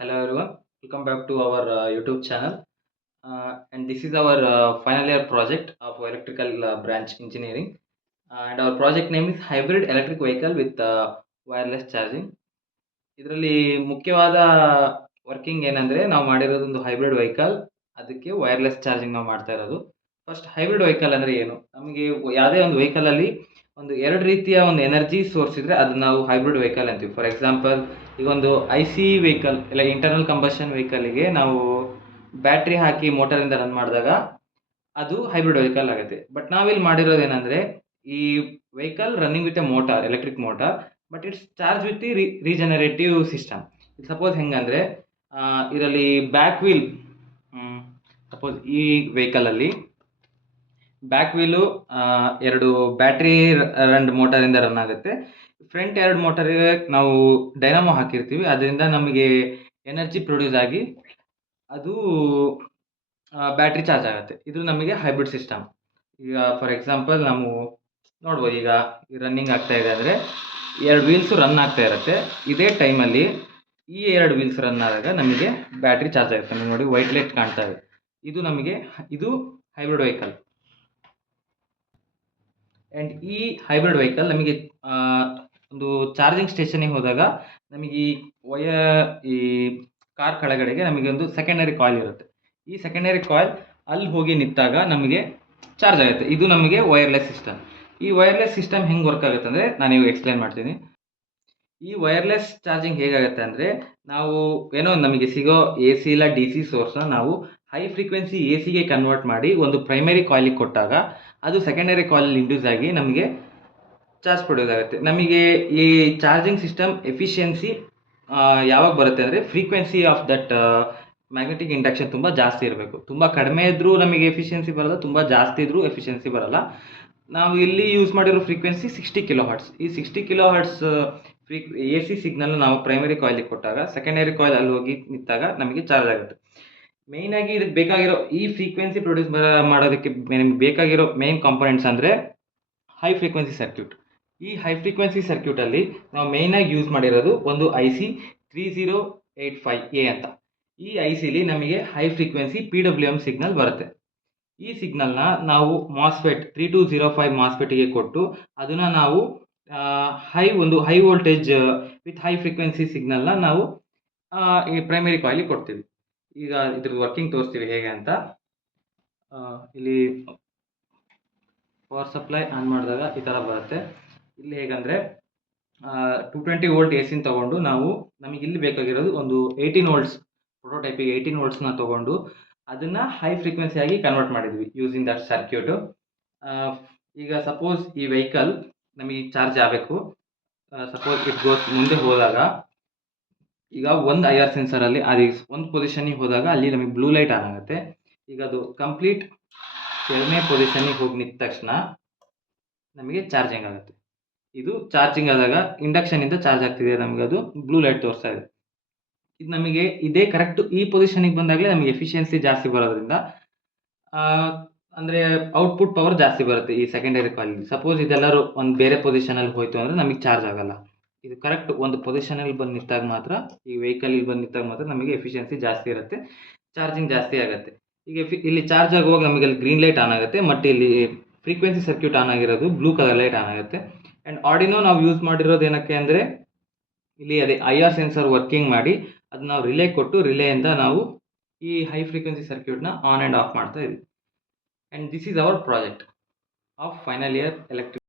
Hello everyone, welcome back to our YouTube channel. And this is our final year project of electrical branch engineering. And our project name is Hybrid Electric Vehicle with Wireless Charging. ಇದರಲ್ಲಿ ಮುಖ್ಯವಾದ working ಏನಂದ್ರೆ ನಾವು ಮಾಡಿರೋದು ಒಂದು hybrid vehicle, ಅದಕ್ಕೆ wireless charging ನಾವು ಮಾಡ್ತಾ ಇರೋದು. ಫಸ್ಟ್ ಹೈಬ್ರಿಡ್ ವೆಹಿಕಲ್ ಅಂದ್ರೆ ಏನು? ನಮಗೆ ಯಾವುದೇ ಒಂದು ವೆಹಿಕಲ್ ಅಲ್ಲಿ ಒಂದು ಎರಡು ರೀತಿಯ ಒಂದು ಎನರ್ಜಿ ಸೋರ್ಸ್ ಇದ್ರೆ ಅದನ್ನ ನಾವು ಹೈಬ್ರಿಡ್ ವೆಹಿಕಲ್ ಅಂತೀವಿ. ಫಾರ್ ಎಕ್ಸಾಂಪಲ್, ಈಗ ಒಂದು ಐ-ಸಿ ವೆಹಿಕಲ್ ಇಲ್ಲ ಇಂಟರ್ನಲ್ ಕಂಬಷನ್ ವೆಹಿಕಲ್ಗೆ ನಾವು ಬ್ಯಾಟ್ರಿ ಹಾಕಿ ಮೋಟರಿಂದ ರನ್ ಮಾಡಿದಾಗ ಅದು ಹೈಬ್ರಿಡ್ ವೆಹಿಕಲ್ ಆಗುತ್ತೆ. ಬಟ್ ನಾವಿಲ್ಲಿ ಮಾಡಿರೋದು ಏನಂದ್ರೆ, ಈ vehicle running with A motor, electric motor, but it's charge with the regenerative system. Suppose ಹೆಂಗಂದ್ರೆ, ಇದರಲ್ಲಿ ಬ್ಯಾಕ್ ವೀಲ್, ಸಪೋಸ್ ಈ ವೆಹಿಕಲ್ ಅಲ್ಲಿ ಬ್ಯಾಕ್ ವೀಲು ಎರಡು ಬ್ಯಾಟ್ರಿ ರನ್ ಮೋಟರಿಂದ ರನ್ ಆಗುತ್ತೆ. ಫ್ರಂಟ್ ಎರಡು ಮೋಟರ್ ನಾವು ಡೈನಾಮೋ ಹಾಕಿರ್ತೀವಿ, ಅದರಿಂದ ನಮಗೆ ಎನರ್ಜಿ ಪ್ರೊಡ್ಯೂಸ್ ಆಗಿ ಅದು ಬ್ಯಾಟ್ರಿ ಚಾರ್ಜ್ ಆಗುತ್ತೆ. ಇದು ನಮಗೆ ಹೈಬ್ರಿಡ್ ಸಿಸ್ಟಮ್. ಈಗ ಫಾರ್ ಎಕ್ಸಾಂಪಲ್ ನಾವು ನೋಡ್ಬೋದು, ಈಗ ರನ್ನಿಂಗ್ ಆಗ್ತಾ ಇದೆ ಅಂದರೆ ಎರಡು ವೀಲ್ಸು ರನ್ ಆಗ್ತಾ ಇರುತ್ತೆ. ಇದೇ ಟೈಮಲ್ಲಿ ಈ ಎರಡು ವೀಲ್ಸ್ ರನ್ ಆದಾಗ ನಮಗೆ ಬ್ಯಾಟ್ರಿ ಚಾರ್ಜ್ ಆಗುತ್ತೆ. ನೀವು ನೋಡಿ, ವೈಟ್ ಲೈಟ್ ಕಾಣ್ತಾ ಇದೆ. ಇದು ಹೈಬ್ರಿಡ್ ವೆಹಿಕಲ್. ಆ್ಯಂಡ್ ಈ ಹೈಬ್ರಿಡ್ ವೆಹಿಕಲ್ ನಮಗೆ ಒಂದು ಚಾರ್ಜಿಂಗ್ ಸ್ಟೇಷನಿಗೆ ಹೋದಾಗ ನಮಗೆ ಈ ಕಾರ್ ಕೆಳಗಡೆಗೆ ನಮಗೆ ಒಂದು ಸೆಕೆಂಡರಿ ಕಾಯಿಲ್ ಇರುತ್ತೆ. ಈ ಸೆಕೆಂಡರಿ ಕಾಯಿಲ್ ಅಲ್ಲಿ ಹೋಗಿ ನಿಂತಾಗ ನಮಗೆ ಚಾರ್ಜ್ ಆಗುತ್ತೆ. ಇದು ನಮಗೆ ವೈರ್ಲೆಸ್ ಸಿಸ್ಟಮ್. ಈ ವೈರ್ಲೆಸ್ ಸಿಸ್ಟಮ್ ಹೆಂಗೆ ವರ್ಕ್ ಆಗುತ್ತೆ ಅಂದರೆ ನಾನು ಇವಾಗ ಎಕ್ಸ್ಪ್ಲೇನ್ ಮಾಡ್ತೀನಿ. ಈ ವೈರ್ಲೆಸ್ ಚಾರ್ಜಿಂಗ್ ಹೇಗಾಗುತ್ತೆ ಅಂದರೆ, ನಾವು ಏನೋ ನಮಗೆ ಸಿಗೋ ಎ ಸಿ ಇಲ್ಲ ಡಿ ಸಿ ಸೋರ್ಸ್ನ ನಾವು ಹೈ ಫ್ರೀಕ್ವೆನ್ಸಿ ಎ ಸಿಗೆ ಕನ್ವರ್ಟ್ ಮಾಡಿ ಒಂದು ಪ್ರೈಮರಿ ಕಾಯಿಲಿಗೆ ಕೊಟ್ಟಾಗ ಅದು ಸೆಕೆಂಡರಿ ಕಾಯಿಲ್ ಇಂಡ್ಯೂಸ್ ಆಗಿ ನಮಗೆ ಚಾರ್ಜ್ ಪ್ರೊಡ್ಯೂಸ್ ಆಗುತ್ತೆ. ನಮಗೆ ಈ ಚಾರ್ಜಿಂಗ್ ಸಿಸ್ಟಮ್ ಎಫಿಷಿಯನ್ಸಿ ಯಾವಾಗ ಬರುತ್ತೆ ಅಂದರೆ, frequency of that magnetic induction ತುಂಬ ಜಾಸ್ತಿ ಇರಬೇಕು. ತುಂಬ ಕಡಿಮೆ ಇದ್ದರೂ ನಮಗೆ ಎಫಿಷಿಯನ್ಸಿ ಬರಲ್ಲ, ತುಂಬ ಜಾಸ್ತಿ ಇದ್ದರೂ ಎಫಿಷಿಯನ್ಸಿ ಬರಲ್ಲ. ನಾವು ಇಲ್ಲಿ ಯೂಸ್ ಮಾಡಿರೋ ಫ್ರೀಕ್ವೆನ್ಸಿ 60 ಕಿಲೋ ಹರ್ಟ್ಸ್. ಈ 60 kilohertz A C signal ನಾವು ಪ್ರೈಮರಿ ಕಾಯಿಲಿಗೆ ಕೊಟ್ಟಾಗ ಸೆಕೆಂಡರಿ ಕಾಯಿಲ್ ಅಲ್ಲಿ ಹೋಗಿ ನಿಂತಾಗ ನಮಗೆ ಚಾರ್ಜ್ ಆಗುತ್ತೆ. ಮೇಯ್ನಾಗಿ ಇದಕ್ಕೆ ಬೇಕಾಗಿರೋ ಈ ಫ್ರೀಕ್ವೆನ್ಸಿ ಪ್ರೊಡ್ಯೂಸ್ ಮಾಡೋದಕ್ಕೆ ನಿಮ್ಗೆ ಬೇಕಾಗಿರೋ ಮೇನ್ ಕಾಂಪೊನೆಂಟ್ಸ್ ಅಂದರೆ ಹೈ ಫ್ರೀಕ್ವೆನ್ಸಿ ಸರ್ಕ್ಯೂಟ್. ಈ ಹೈ ಫ್ರೀಕ್ವೆನ್ಸಿ ಸರ್ಕ್ಯೂಟಲ್ಲಿ ನಾವು ಮೇಯ್ನಾಗಿ ಯೂಸ್ ಮಾಡಿರೋದು ಒಂದು IC 3085A ಅಂತ. ಈ ICಲಿ ನಮಗೆ ಹೈ ಫ್ರೀಕ್ವೆನ್ಸಿ PWM ಸಿಗ್ನಲ್ ಬರುತ್ತೆ. ಈ ಸಿಗ್ನಲ್ನ ನಾವು ಮಾಸ್ಫೆಟ್ 3205 ಮಾಸ್ಫೆಟ್ಗೆ ಕೊಟ್ಟು ಅದನ್ನು ನಾವು ಒಂದು high voltage with high frequency ಸಿಗ್ನಲ್ನ ನಾವು ಈ ಪ್ರೈಮರಿ ಕಾಯಿಲಿಗೆ ಕೊಡ್ತೀವಿ. ಈಗ ಇದ್ರದ್ದು ವರ್ಕಿಂಗ್ ತೋರಿಸ್ತೀವಿ ಹೇಗೆ ಅಂತ. ಇಲ್ಲಿ ಪವರ್ ಸಪ್ಲೈ ಆನ್ ಮಾಡಿದಾಗ ಈ ಥರ ಬರುತ್ತೆ. ಇಲ್ಲಿ ಹೇಗಂದರೆ 220 ವೋಲ್ಟ್ ಎ ಸಿನ ತೊಗೊಂಡು ನಮಗೆ ಇಲ್ಲಿ ಬೇಕಾಗಿರೋದು ಒಂದು 18 ವೋಲ್ಟ್ಸ್ ಪ್ರೊಟೋಟೈಪಿಗೆ 18 ವೋಲ್ಟ್ಸ್ನ ತೊಗೊಂಡು ಅದನ್ನು ಹೈ ಫ್ರೀಕ್ವೆನ್ಸಿಯಾಗಿ ಕನ್ವರ್ಟ್ ಮಾಡಿದ್ವಿ ಯೂಸಿಂಗ್ ದಟ್ ಸರ್ಕ್ಯೂಟು. ಈಗ ಸಪೋಸ್ ಈ ವೆಹಿಕಲ್ ನಮಗೆ ಚಾರ್ಜ್ ಆಗಬೇಕು. ಸಪೋಸ್ ಇಟ್ ಗೋಸ್ ಮುಂದೆ ಹೋದಾಗ, ಈಗ ಒಂದು IR ಸೆನ್ಸರಲ್ಲಿ ಅದು ಒಂದು ಪೊಸಿಷನಿಗೆ ಹೋದಾಗ ಅಲ್ಲಿ ನಮಗೆ ಬ್ಲೂ ಲೈಟ್ ಆನ್ ಆಗುತ್ತೆ. ಈಗ ಅದು ಕಂಪ್ಲೀಟ್ ಎರಡನೇ ಪೊಸಿಷನಿಗೆ ಹೋಗಿ ನಿಂತ ತಕ್ಷಣ ನಮಗೆ ಚಾರ್ಜಿಂಗ್ ಆಗುತ್ತೆ. ಇದು ಚಾರ್ಜಿಂಗ್ ಆದಾಗ ಇಂಡಕ್ಷನಿಂದ ಚಾರ್ಜ್ ಆಗ್ತಿದೆ, ನಮಗೆ ಅದು ಬ್ಲೂ ಲೈಟ್ ತೋರಿಸ್ತಾ ಇದೆ. ಇದು ನಮಗೆ ಇದೇ ಕರೆಕ್ಟ್ ಈ ಪೊಸಿಷನಿಗೆ ಬಂದಾಗಲೇ ನಮಗೆ ಎಫಿಷಿಯನ್ಸಿ ಜಾಸ್ತಿ ಬರೋದ್ರಿಂದ ಅಂದರೆ ಔಟ್ಪುಟ್ ಪವರ್ ಜಾಸ್ತಿ ಬರುತ್ತೆ ಈ ಸೆಕೆಂಡರಿ ಕಾಯಿಲ್. ಸಪೋಸ್ ಇದೆಲ್ಲರೂ ಒಂದು ಬೇರೆ ಪೊಸಿಷನಲ್ಲಿ ಹೋಯಿತು ಅಂದರೆ ನಮಗೆ ಚಾರ್ಜ್ ಆಗಲ್ಲ. ಇದು ಕರೆಕ್ಟ್ ಒಂದು ಪೊಸಿಷನಲ್ಲಿ ಬಂದು ನಿಂತಾಗ ಮಾತ್ರ, ಈ ವೆಹಿಕಲಿಗೆ ಬಂದು ನಿಂತಾಗ ಮಾತ್ರ ನಮಗೆ ಎಫಿಷಿಯನ್ಸಿ ಜಾಸ್ತಿ ಇರುತ್ತೆ, ಚಾರ್ಜಿಂಗ್ ಜಾಸ್ತಿ ಆಗುತ್ತೆ. ಈಗ ಇಲ್ಲಿ ಚಾರ್ಜ್ ಆಗುವಾಗ ನಮಗೆ ಅಲ್ಲಿ ಗ್ರೀನ್ ಲೈಟ್ ಆನ್ ಆಗುತ್ತೆ, ಮತ್ತು ಇಲ್ಲಿ ಫ್ರೀಕ್ವೆನ್ಸಿ ಸರ್ಕ್ಯೂಟ್ ಆನ್ ಆಗಿರೋದು ಬ್ಲೂ ಕಲರ್ ಲೈಟ್ ಆನ್ ಆಗುತ್ತೆ. ಆ್ಯಂಡ್ ಆರ್ಡಿನೋ ನಾವು ಯೂಸ್ ಮಾಡಿರೋದು ಏನಕ್ಕೆ ಅಂದರೆ, ಇಲ್ಲಿ ಅದೇ IR ಸೆನ್ಸರ್ ವರ್ಕಿಂಗ್ ಮಾಡಿ ಅದು ನಾವು ರಿಲೇ ಕೊಟ್ಟು ರಿಲೇಯಿಂದ ನಾವು ಈ ಹೈ ಫ್ರೀಕ್ವೆನ್ಸಿ ಸರ್ಕ್ಯೂಟ್ನ ಆನ್ ಆ್ಯಂಡ್ ಆಫ್ ಮಾಡ್ತಾ ಇದ್ವಿ. And this is our project of final year electric